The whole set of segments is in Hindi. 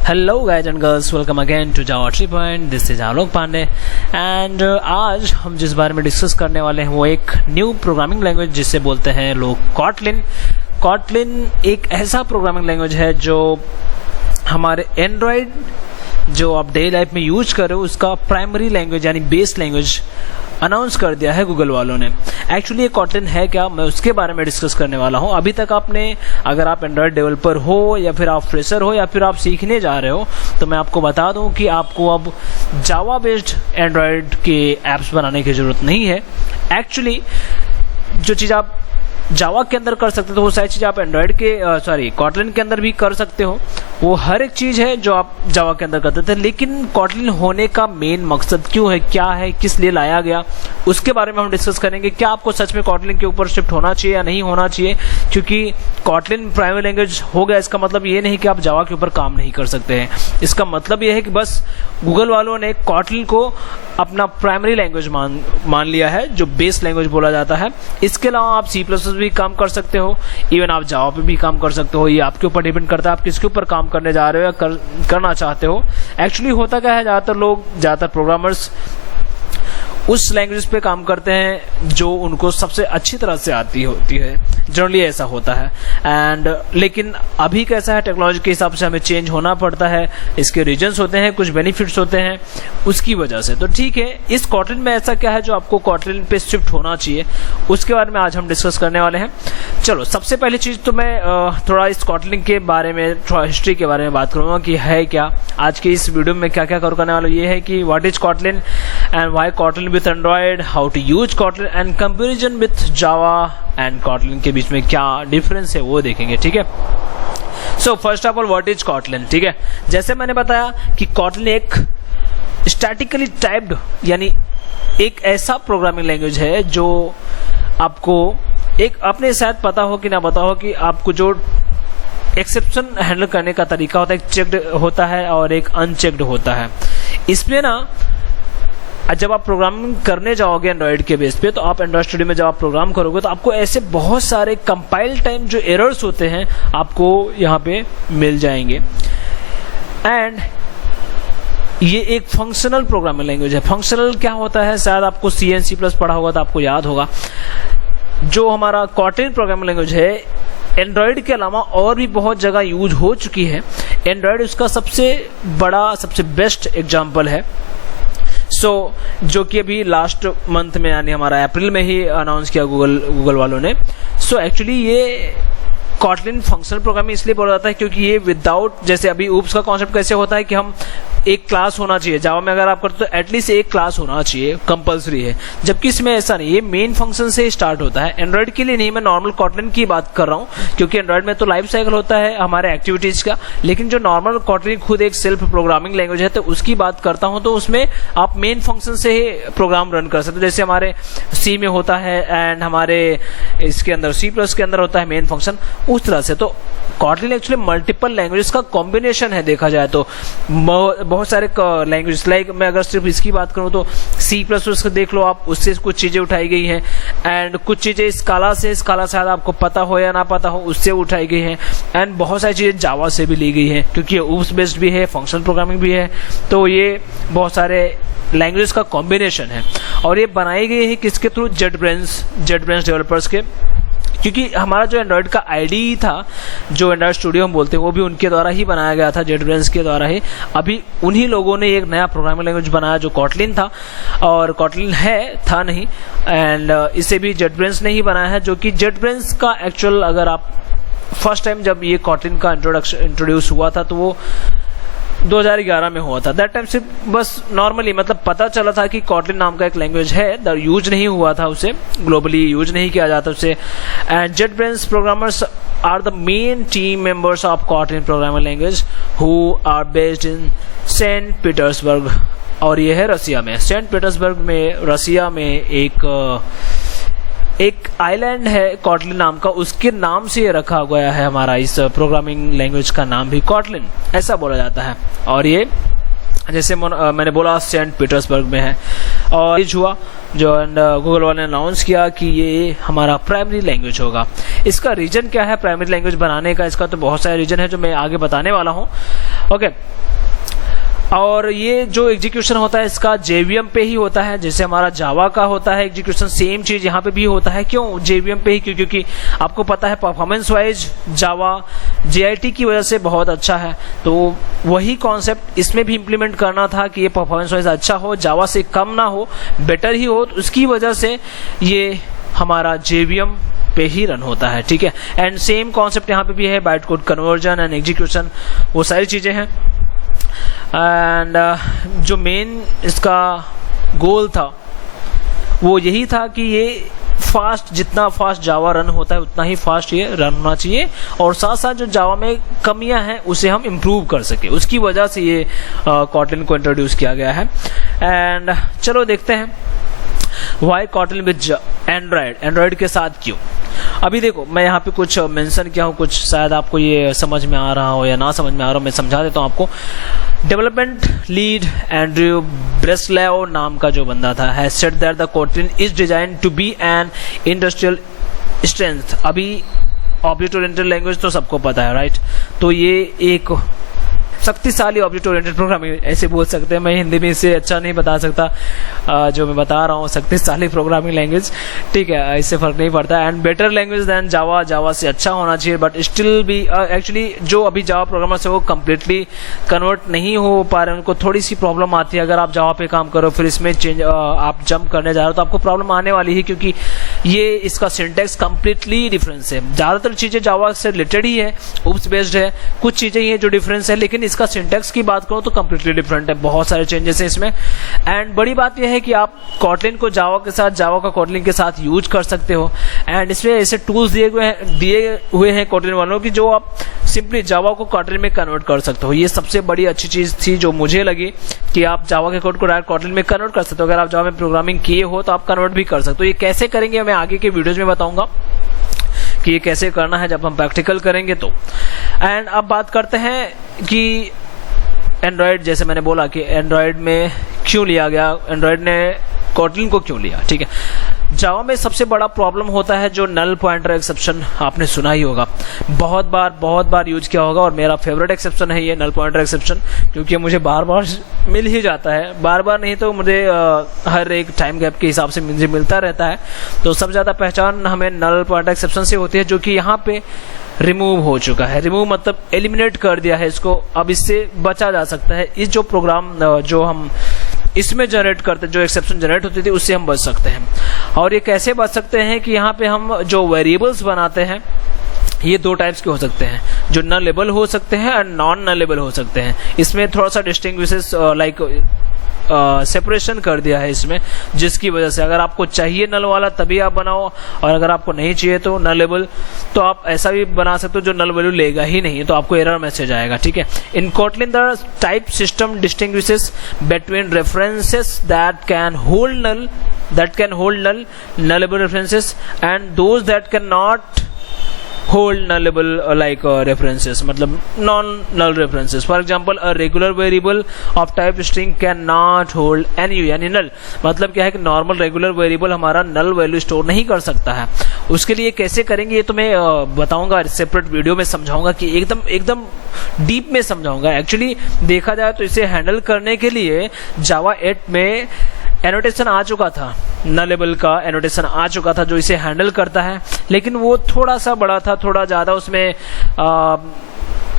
Hello guys and girls, welcome again to Java tree point. This is Alok Pandey and आज हम जिस बारे में डिस्कस करने वाले हैं वो एक न्यू प्रोग्रामिंग लैंग्वेज जिसे बोलते हैं लोग कॉटलिन। कॉटलिन एक ऐसा प्रोग्रामिंग लैंग्वेज है जो हमारे एंड्रॉयड जो आप डे लाइफ में यूज कर रहे हो उसका प्राइमरी लैंग्वेज यानी बेस लैंग्वेज अनाउंस कर दिया है गूगल वालों ने। एक्चुअली ये कॉटलिन है क्या, मैं उसके बारे में डिस्कस करने वाला हूँ। अभी तक आपने, अगर आप एंड्रॉयड डेवलपर हो या फिर आप फ्रेशर हो या फिर आप सीखने जा रहे हो, तो मैं आपको बता दूं कि आपको अब जावा बेस्ड एंड्रॉयड के ऐप्स बनाने की ज़रूरत नहीं है। एक्चुअली जो चीज़ आप जावा के अंदर कर सकते हो वो सारी चीज़ आप एंड्रॉयड के कॉटलिन के अंदर भी कर सकते हो। वो हर एक चीज़ है जो आप जावा के अंदर करते थे। लेकिन कॉटलिन होने का मेन मकसद क्यों है, क्या है, किस लिए लाया गया, उसके बारे में हम डिस्कस करेंगे। क्या आपको सच में कॉटलिन के ऊपर शिफ्ट होना चाहिए या नहीं होना चाहिए, क्योंकि कॉटलिन प्राइमरी लैंग्वेज हो गया इसका मतलब ये नहीं कि आप जावा के ऊपर काम नहीं कर सकते हैं। इसका मतलब ये है कि बस गूगल वालों ने कॉटलिन को अपना प्राइमरी लैंग्वेज मान लिया है, जो बेस लैंग्वेज बोला जाता है। इसके अलावा आप C++ भी काम कर सकते हो, इवन आप जावा पे भी काम कर सकते हो। ये आपके ऊपर डिपेंड करता है आप किसके ऊपर काम करने जा रहे हो या करना चाहते हो। एक्चुअली होता क्या है, ज़्यादातर प्रोग्रामर्स उस लैंग्वेज पे काम करते हैं जो उनको सबसे अच्छी तरह से आती होती है। जनरली ऐसा होता है एंड लेकिन अभी कैसा है, टेक्नोलॉजी के हिसाब से हमें चेंज होना पड़ता है। इसके रीजंस होते हैं, कुछ बेनिफिट्स होते हैं उसकी वजह से। तो ठीक है, इस कॉटलिन में ऐसा क्या है जो आपको कॉटलिन पे शिफ्ट होना चाहिए, उसके बारे में आज हम डिस्कस करने वाले हैं। चलो, सबसे पहली चीज़ तो मैं थोड़ा इस कॉटलिन के बारे में, थोड़ा हिस्ट्री के बारे में बात करूँगा कि है क्या। आज के इस वीडियो में क्या क्या करने वाला ये है कि what is Kotlin and why Kotlin with Android, how to use Kotlin and comparison with Java and Kotlin के बीच में क्या डिफरेंस है वो देखेंगे। ठीक है, so first of all what is Kotlin. ठीक है, जैसे मैंने बताया कि कॉटलिन एक स्टैटिकली टाइप्ड यानी एक ऐसा प्रोग्रामिंग लैंग्वेज है जो आपको एक, अपने शायद पता हो कि ना पता हो कि आपको जो एक्सेप्शन हैंडल करने का तरीका होता है, एक चेक्ड होता है और एक अनचेक्ड होता है। इसमें ना जब आप प्रोग्रामिंग करने जाओगे एंड्रॉयड के बेस पे, तो आप एंड्रॉयड स्टूडियो में जब आप प्रोग्राम करोगे तो आपको ऐसे बहुत सारे कंपाइल टाइम जो एरर्स होते हैं आपको यहाँ पे मिल जाएंगे। एंड ये एक फंक्शनल प्रोग्रामिंग लैंग्वेज है। फंक्शनल क्या होता है, शायद आपको C एंड C+ पढ़ा होगा तो आपको याद होगा। जो हमारा कॉटलिन प्रोग्रामिंग लैंग्वेज है एंड्रॉयड के अलावा और भी बहुत जगह यूज हो चुकी है। एंड्रॉयड उसका सबसे बड़ा, सबसे बेस्ट एग्जाम्पल है। जो कि अभी लास्ट मंथ में यानी हमारा अप्रैल में ही अनाउंस किया गूगल वालों ने। एक्चुअली ये कॉटलिन फंक्शनल प्रोग्रामिंग इसलिए बोला जाता है क्योंकि ये विदाउट, जैसे अभी ऊप्स का कॉन्सेप्ट कैसे होता है कि हम एक क्लास होना चाहिए, जावा में अगर आप करते तो एटलीस्ट एक क्लास होना चाहिए, कंपलसरी है। जबकि इसमें ऐसा नहीं, ये मेन फंक्शन से ही स्टार्ट होता है। एंड्रॉयड के लिए नहीं, मैं नॉर्मल कॉटलिन की बात कर रहा हूँ क्योंकि एंड्रॉयड में तो लाइफ साइकिल होता है हमारे एक्टिविटीज का। लेकिन जो नॉर्मल कॉटलिन खुद एक सेल्फ प्रोग्रामिंग लैंग्वेज है, तो उसकी बात करता हूँ तो उसमें आप मेन फंक्शन से ही प्रोग्राम रन कर सकते हो। जैसे हमारे C में होता है एंड हमारे इसके अंदर C+ के अंदर होता है मेन फंक्शन, उस तरह से। तो कॉटलिन एक्चुअली मल्टीपल लैंग्वेजेस का कॉम्बिनेशन है। देखा जाए तो बहुत सारे लैंग्वेज, लाइक मैं अगर सिर्फ इसकी बात करूं तो C++ को देख लो आप, उससे कुछ चीजें उठाई गई हैं एंड कुछ चीजें स्काला शायद आपको पता हो या ना पता हो, उससे उठाई गई हैं। एंड बहुत सारी चीजें जावा से भी ली गई हैं क्योंकि ये ऊप्स बेस्ड भी है, फंक्शनल प्रोग्रामिंग भी है। तो ये बहुत सारे लैंग्वेज का कॉम्बिनेशन है और ये बनाई गई है किसके थ्रू, जेटब्रेंस डेवलपर्स के। क्योंकि हमारा जो एंड्रॉयड का आईडी था, जो एंड्रॉयड स्टूडियो हम बोलते हैं, वो भी उनके द्वारा ही बनाया गया था, जेटब्रेंस के द्वारा ही। अभी उन्हीं लोगों ने एक नया प्रोग्रामिंग लैंग्वेज बनाया जो कॉटलिन था, और कॉटलिन था नहीं, एंड इसे भी जेटब्रेंस ने ही बनाया है। जो कि जेटब्रेंस का एक्चुअल, अगर आप फर्स्ट टाइम जब ये कॉटलिन का इंट्रोड्यूस हुआ था तो वो 2011 में हुआ था। दैट टाइम से बस नॉर्मली मतलब पता चला था कि कॉटलिन नाम का एक लैंग्वेज है, यूज नहीं हुआ था, उसे ग्लोबली यूज नहीं किया जाता उसे। And JetBrains programmers are the main team members of Kotlin programming language who are based in Saint Petersburg, और ये है रसिया में। सेंट पीटर्सबर्ग में, रसिया में एक आइलैंड है कॉटलिन नाम का, उसके नाम से ये रखा गया है। हमारा इस प्रोग्रामिंग लैंग्वेज का नाम भी कॉटलिन ऐसा बोला जाता है। और ये जैसे मैंने बोला सेंट पीटर्सबर्ग में है। और ये हुआ जो गूगल वाले ने अनाउंस किया कि ये हमारा प्राइमरी लैंग्वेज होगा। इसका रीजन क्या है प्राइमरी लैंग्वेज बनाने का, इसका तो बहुत सारे रीजन है जो मैं आगे बताने वाला हूँ। ओके। और ये जो एग्जीक्यूशन होता है इसका JVM पे ही होता है, जैसे हमारा जावा का होता है एग्जीक्यूशन, सेम चीज यहाँ पे भी होता है। क्यों JVM पे ही? क्योंकि आपको पता है परफॉर्मेंस वाइज जावा JIT की वजह से बहुत अच्छा है, तो वही कॉन्सेप्ट इसमें भी इम्प्लीमेंट करना था कि ये परफॉर्मेंस वाइज अच्छा हो, जावा से कम ना हो, बेटर ही हो, तो उसकी वजह से ये हमारा JVM पे ही रन होता है, ठीक है। एंड सेम कॉन्सेप्ट यहाँ पे भी है, byte code conversion and execution, वो सारी चीजें हैं। एंड जो मेन इसका गोल था वो यही था कि ये फास्ट, जितना फास्ट जावा रन होता है उतना ही फास्ट ये रन होना चाहिए, और साथ साथ जो जावा में कमियां हैं उसे हम इम्प्रूव कर सके, उसकी वजह से ये कॉटलिन को इंट्रोड्यूस किया गया है। एंड चलो देखते हैं वाई कॉटलिन विद एंड्रॉयड के साथ क्यों। अभी देखो मैं यहाँ पे कुछ मेंशन किया हूँ, कुछ शायद आपको ये समझ में आ रहा हो या ना समझ में आ रहा हो, मैं समझा देता हूँ आपको। डेवलपमेंट लीड एंड्रयू ब्रेसलेव नाम का जो बंदा था has said that the Kotlin is design to be an industrial strength. अभी ऑब्जेक्ट ओरिएंटेड लैंग्वेज तो सबको पता है, राइट? तो ये एक शक्तिशाली ऑब्जेक्ट ओरिएंटेड प्रोग्रामिंग ऐसे बोल सकते हैं, मैं हिंदी में इससे अच्छा नहीं बता सकता जो मैं बता रहा हूँ, शक्तिशाली प्रोग्रामिंग लैंग्वेज, ठीक है, इससे फर्क नहीं पड़ता। एंड बेटर लैंग्वेज दैन जावा, जावा से अच्छा होना चाहिए, बट स्टिल भी एक्चुअली जो अभी जावा प्रोग्रामर्स है वो कम्प्लीटली कन्वर्ट नहीं हो पा रहे हैं, उनको थोड़ी सी प्रॉब्लम आती है। अगर आप जावा पे काम करो फिर इसमें चेंज आप जंप करने जा रहे हो तो आपको प्रॉब्लम आने वाली है, क्योंकि ये इसका सिंटेक्स कम्प्लीटली डिफरेंस है। ज़्यादातर चीज़ें जावा से रिलेटेड ही है, उप्स बेस्ड है, कुछ चीज़ें ही है जो डिफरेंस है, लेकिन इसका सिंटेक्स की बात करो तो कम्प्लीटली डिफरेंट है, बहुत सारे चेंजेस हैं इसमें। एंड बड़ी बात यह है कि आप कॉटलिन को जावा के साथ, जावा का कॉटलिन के साथ यूज कर सकते हो। एंड इसमें ऐसे टूल्स दिए हुए हैं कॉटलिन वालों की जो आप सिंपली जावा को कॉटलिन में कन्वर्ट कर सकते हो। ये सबसे बड़ी अच्छी चीज थी जो मुझे लगी कि आप जावा के कोड को डायरेक्ट कॉटलिन में कन्वर्ट कर सकते हो। अगर आप जावा में प्रोग्रामिंग किए हो तो आप कन्वर्ट भी कर सकते हो। ये कैसे करेंगे मैं आगे के वीडियोज में बताऊंगा कि ये कैसे करना है जब हम प्रैक्टिकल करेंगे तो। एंड अब बात करते हैं कि एंड्रॉयड, जैसे मैंने बोला कि एंड्रॉयड में क्यों लिया गया, एंड्रॉयड ने कॉटलिन को क्यों लिया, ठीक है। जावा में सबसे बड़ा प्रॉब्लम होता है जो नल पॉइंटर एक्सेप्शन, आपने सुना ही होगा, बहुत बार यूज किया होगा, और मेरा फेवरेट एक्सेप्शन है ये नल पॉइंटर एक्सेप्शन, क्योंकि मुझे बार बार मिल ही जाता है, बार बार नहीं तो मुझे हर एक टाइम गैप के हिसाब से मुझे मिलता रहता है। तो सबसे ज़्यादा पहचान हमें नल पॉइंटर एक्सेप्शन से होती है, जो कि यहाँ पे रिमूव हो चुका है। रिमूव मतलब एलिमिनेट कर दिया है इसको, अब इससे बचा जा सकता है। इस जो प्रोग्राम जो हम इसमें जनरेट करते, जो एक्सेप्शन जनरेट होती थी, उससे हम बच सकते हैं। और ये कैसे बच सकते हैं कि यहाँ पे हम जो वेरिएबल्स बनाते हैं ये दो टाइप्स के हो सकते हैं, जो नलेबल हो सकते हैं और नॉन नलेबल हो सकते हैं। इसमें थोड़ा सा डिस्टिंग्विशेस लाइक सेपरेशन कर दिया है इसमें, जिसकी वजह से अगर आपको चाहिए नल वाला तभी आप बनाओ, और अगर आपको नहीं चाहिए तो नलेबल, तो आप ऐसा भी बना सकते हो जो नल वैल्यू लेगा ही नहीं, तो आपको एरर मैसेज आएगा, ठीक है। In Kotlin the type system distinguishes between references that can hold null, nullable references, and those that cannot hold nullable references, मतलब non null references. For example, a regular variable of type string cannot hold any यानी null, मतलब क्या है कि नॉर्मल रेगुलर वेरिएबल हमारा नल वैल्यू स्टोर नहीं कर सकता है। उसके लिए कैसे करेंगे ये तो मैं बताऊंगा, सेपरेट वीडियो में समझाऊंगा, कि एकदम डीप में समझाऊंगा। एक्चुअली देखा जाए तो इसे हैंडल करने के लिए जावा 8 में एनोटेशन आ चुका था, नलेबल का एनोटेशन आ चुका था जो इसे हैंडल करता है, लेकिन वो थोड़ा सा बड़ा था, थोड़ा ज़्यादा उसमें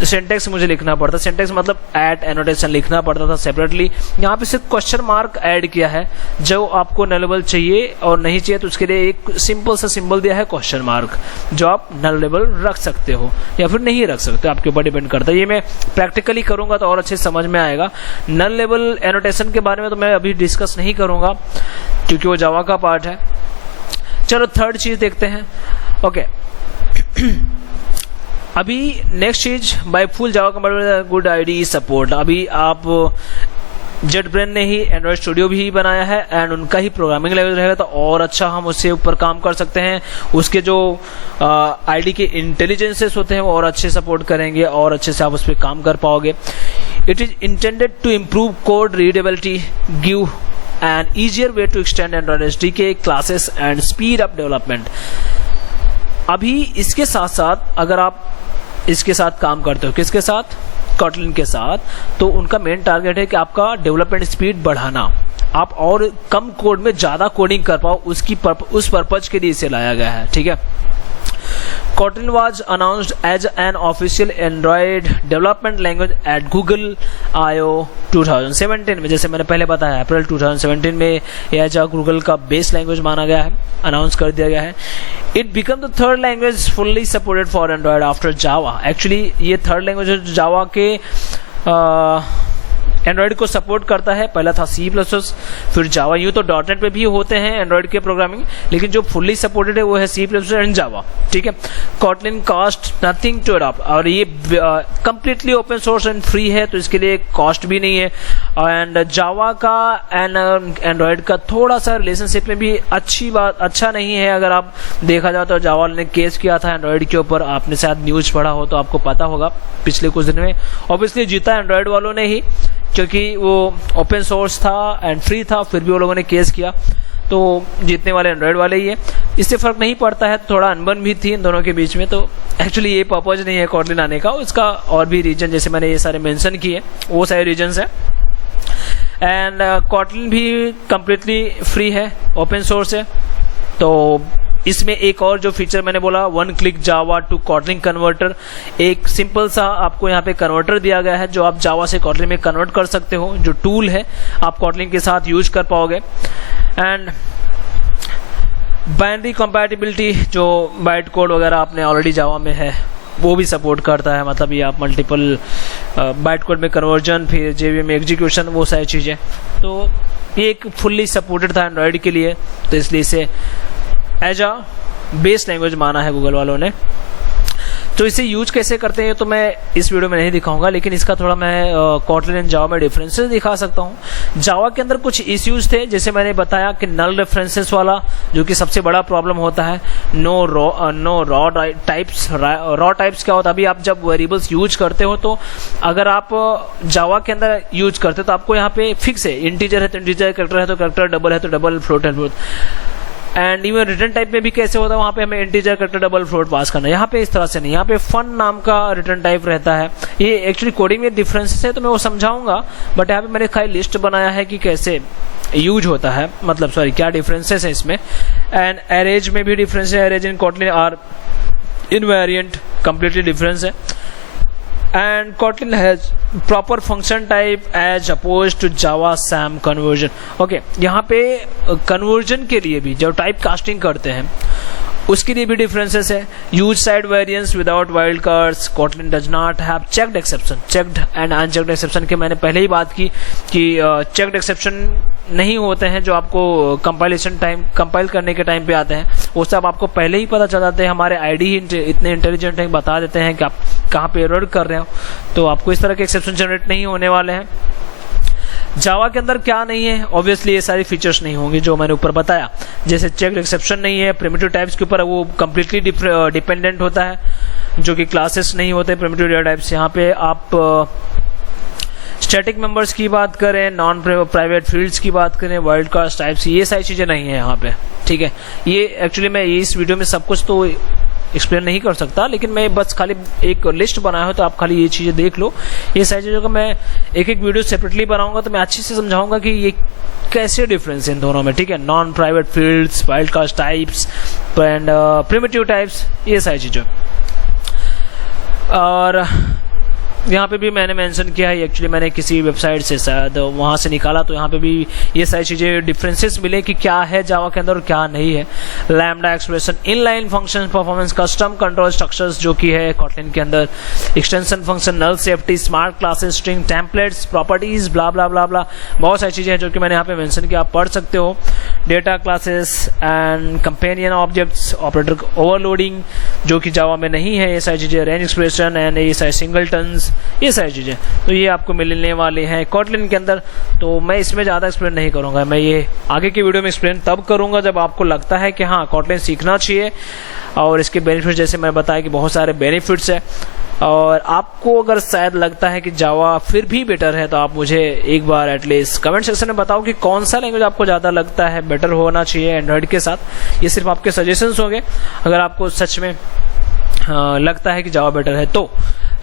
सिंटेक्स मुझे लिखना पड़ता, सिंटेक्स मतलब ऐड एनोटेशन लिखना पड़ता था सेपरेटली। यहाँ पे सिर्फ क्वेश्चन मार्क ऐड किया है, जो आपको नलेबल चाहिए और नहीं चाहिए तो उसके लिए एक सिंपल सा सिंबल दिया है क्वेश्चन मार्क, जो आप नलेबल रख सकते हो या फिर नहीं रख सकते, आपके ऊपर डिपेंड करता है। ये मैं प्रैक्टिकली करूंगा तो और अच्छे समझ में आएगा। नल लेबल एनोटेशन के बारे में तो मैं अभी डिस्कस नहीं करूंगा क्योंकि वो जावा का पार्ट है। चलो थर्ड चीज देखते हैं। ओके अभी नेक्स्ट चीज, by full Java compiler good ID support. अभी आप जेटब्रेन ने ही एंड्रॉइड स्टूडियो भी बनाया है एंड उनका ही प्रोग्रामिंग लैंग्वेज रहेगा तो और अच्छा हम उससे ऊपर काम कर सकते हैं। उसके जो आईडी के इंटेलिजेंसेस होते हैं वो और अच्छे सपोर्ट करेंगे और अच्छे से आप उस पर काम कर पाओगे। It is intended to improve code readability, give an easier way to extend Android SDK classes and speed up development. अभी इसके साथ साथ अगर आप इसके साथ काम करते हो, किसके साथ, कॉटलिन के साथ, तो उनका मेन टारगेट है कि आपका डेवलपमेंट स्पीड बढ़ाना, आप और कम कोड में ज़्यादा कोडिंग कर पाओ, उस पर्पज के लिए इसे लाया गया है। ठीक है, Kotlin was announced as an official Android development language at Google I/O 2017 में, जैसे मैंने पहले बताया अप्रैल 2017 में यह जो गूगल का बेस लैंग्वेज माना गया है, अनाउंस कर दिया गया है। It became the third language fully supported for Android after Java। Actually ये थर्ड लैंग्वेज है जो जावा के एंड्रॉयड को सपोर्ट करता है। पहला था C++, फिर जावा। यूँ तो .NET पे भी होते हैं एंड्रॉयड के प्रोग्रामिंग, लेकिन जो फुल्ली सपोर्टेड है वो है C++ एंड जावा। ठीक है, Kotlin cost nothing to adopt, और ये completely open source and free है, तो इसके लिए कॉस्ट भी नहीं है। एंड जावा का एंड एंड्रॉयड का थोड़ा सा रिलेशनशिप में भी अच्छा नहीं है। अगर आप देखा जाए तो जावा ने केस किया था एंड्रॉयड के ऊपर, आपने शायद न्यूज़ पढ़ा हो तो आपको पता होगा पिछले कुछ दिन में। ऑब्वियसली जीता एंड्रॉयड वालों ने ही, क्योंकि वो ओपन सोर्स था एंड फ्री था, फिर भी वो लोगों ने केस किया, तो जीतने वाले एंड्रॉयड वाले ही है। इससे फ़र्क नहीं पड़ता है, थोड़ा अनबन भी थी इन दोनों के बीच में। तो एक्चुअली ये पर्पज नहीं है कॉटलिन आने का, उसका और भी रीजन जैसे मैंने ये सारे मेंशन किए वो सारे रीजन्स हैं। एंड कॉटलिन भी कम्प्लीटली फ्री है, ओपन सोर्स है। तो इसमें एक और जो फीचर मैंने बोला, one click Java to Kotlin converter, एक सिंपल सा आपको यहाँ पे कन्वर्टर दिया गया है जो आप जावा से कॉटलिन में कन्वर्ट कर सकते हो, जो टूल है आप कॉटलिन के साथ यूज कर पाओगे। एंड बाइनरी कंपैटिबिलिटी, जो बाइट कोड वगैरह आपने ऑलरेडी जावा में है वो भी सपोर्ट करता है, मतलब ये आप मल्टीपल बाइट कोड में कन्वर्जन, फिर JVM एग्जीक्यूशन, वो सारी चीज़ें। तो ये एक फुल्ली सपोर्टेड था एंड्रॉयड के लिए, तो इसलिए इसे एज अ बेस लैंग्वेज माना है गूगल वालों ने। तो इसे यूज कैसे करते हैं तो मैं इस वीडियो में नहीं दिखाऊंगा, लेकिन इसका थोड़ा मैं कॉटलिन एंड जावा में डिफरेंसेस दिखा सकता हूँ। जावा के अंदर कुछ इश्यूज थे, जैसे मैंने बताया कि नल रेफरेंसेस वाला, जो कि सबसे बड़ा प्रॉब्लम होता है। No raw types. Raw types क्या होता है, अभी आप जब वेरिएबल्स यूज करते हो तो अगर आप जावा के अंदर यूज करते हो तो आपको यहाँ पे फिक्स है, इंटीजर है तो इंटीजर, कैरेक्टर है तो कैरेक्टर, डबल है तो डबल, फ्लोट है float. And even return type में भी कैसे होता है, वहाँ पे हमें इंटीजर, कैरेक्टर, डबल, फ्लोट पास करना है। यहाँ पे इस तरह से नहीं, यहाँ पे फन नाम का रिटर्न टाइप रहता है। ये एक्चुअली कोडिंग में डिफरेंसेस है तो मैं वो समझाऊंगा, बट यहाँ पे मैंने खाली लिस्ट बनाया है कि कैसे यूज होता है, मतलब सॉरी क्या डिफरेंसेस है इसमें। एंड एरेज में भी डिफरेंस है, arrays in Kotlin are invariant, completely difference है। and Kotlin has proper function type as opposed to Java SAM conversion। Okay, यहाँ पे कन्वर्जन के लिए भी जब टाइप कास्टिंग करते हैं उसके लिए भी डिफरेंसेस है। Use side variance without wild cards, Kotlin does not have checked exception. Checked and unchecked exception के मैंने पहले ही बात की कि चेक्ड एक्सेप्शन नहीं होते हैं जो आपको कंपाइलेशन टाइम, कंपाइल करने के टाइम पे आते हैं, वो सब आपको पहले ही पता चल जाते हैं। हमारे आईडी ही इतने इंटेलिजेंट हैं, बता देते हैं कि आप कहाँ पे एरर कर रहे हो, तो आपको इस तरह के एक्सेप्शन जनरेट नहीं होने वाले हैं। जावा के अंदर क्या नहीं है, ऑब्वियसली ये सारी फीचर्स नहीं होंगे जो मैंने ऊपर बताया, जैसे चेक्ड एक्सेप्शन नहीं है, प्रिमिटिव टाइप्स के ऊपर वो कम्प्लीटली डिपेंडेंट होता है, जो कि क्लासेस नहीं होते प्रिमिटिव डेटा टाइप्स। यहाँ पे आप स्टैटिक मेंबर्स की बात करें, नॉन प्राइवेट फील्ड्स की बात करें, वाइल्ड कार्ड टाइप्स, ये सारी चीज़ें नहीं है यहाँ पे। ठीक है, ये एक्चुअली मैं इस वीडियो में सब कुछ तो एक्सप्लेन नहीं कर सकता, लेकिन मैं बस खाली एक लिस्ट बनाया हो तो आप खाली ये चीज़ें देख लो। ये सारी चीज़ों का मैं एक एक वीडियो सेपरेटली बनाऊंगा तो मैं अच्छे से समझाऊंगा कि ये कैसे डिफरेंस है इन दोनों में। ठीक है, non private fields, wild card types and primitive types, ये सारी चीज़ें। और यहाँ पे भी मैंने मेंशन किया है, एक्चुअली मैंने किसी वेबसाइट से शायद वहाँ से निकाला, तो यहाँ पे भी ये सारी चीज़ें डिफरेंसेस मिले कि क्या है जावा के अंदर और क्या नहीं है। Lambda expression, inline function, performance, custom control structures जो कि है कॉटलिन के अंदर, extension function, null safety, smart classes, string, templates, properties, blah blah blah blah, बहुत सारी चीज़ें हैं जो कि मैंने यहाँ पे मेंशन किया, आप पढ़ सकते हो। Data classes and companion objects, operator overloading जो कि जावा में नहीं है, ये सारी चीज़ें, रेंज एक्सप्रेशन एंड ये सारे सिंगलटन्स, ये सारी चीज़ें तो ये आपको मिलने वाले हैं कॉटलिन के अंदर। तो मैं इसमें ज़्यादा एक्सप्लेन नहीं करूँगा, मैं ये आगे की वीडियो में एक्सप्लेन तब करूँगा जब आपको लगता है कि हाँ कॉटलिन सीखना चाहिए और इसके बेनिफिट्स, जैसे मैं बताया कि बहुत सारे बेनिफिट्स हैं। और आपको अगर शायद लगता है कि जावा फिर भी बेटर है तो आप मुझे एक बार एटलीस्ट कमेंट सेक्शन में बताओ कि कौन सा लैंग्वेज आपको ज़्यादा लगता है बेटर होना चाहिए एंड्रॉयड के साथ। ये सिर्फ आपके सजेशंस होंगे, अगर आपको सच में लगता है कि जावा बेटर है तो।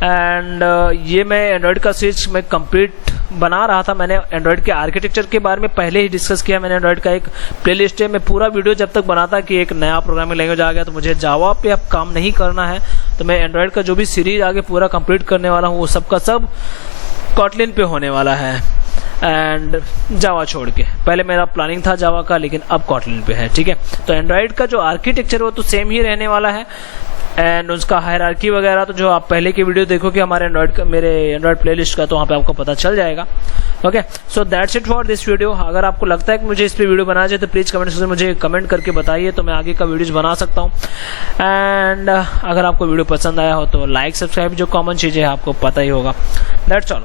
एंड ये मैं एंड्रॉयड का सीरीज मैं कंप्लीट बना रहा था। मैंने एंड्रॉयड के आर्किटेक्चर के बारे में पहले ही डिस्कस किया। मैंने एंड्रॉयड का एक प्लेलिस्ट है, मैं पूरा वीडियो जब तक बनाता कि एक नया प्रोग्रामिंग लैंग्वेज आ गया तो मुझे जावा पे अब काम नहीं करना है, तो मैं एंड्रॉयड का जो भी सीरीज आगे पूरा कंप्लीट करने वाला हूँ वो सब का सब कॉटलिन पे होने वाला है एंड जावा छोड़ के। पहले मेरा प्लानिंग था जावा का, लेकिन अब कॉटलिन पे है। ठीक है, तो एंड्रॉयड का जो आर्किटेक्चर वो तो सेम ही रहने वाला है एंड उसका हायरार्की वगैरह तो जो आप पहले की वीडियो देखोगे हमारे मेरे एंड्रॉयड प्लेलिस्ट का, तो वहाँ पे आपको पता चल जाएगा। Okay, so that's it for this video. अगर आपको लगता है कि मुझे इस पे वीडियो बनाना चाहिए तो प्लीज़ कमेंट सेक्शन में मुझे कमेंट करके बताइए, तो मैं आगे का वीडियोज़ बना सकता हूँ। एंड अगर आपको वीडियो पसंद आया हो तो लाइक सब्सक्राइब जो कॉमन चीज़ें हैं आपको पता ही होगा। That's all.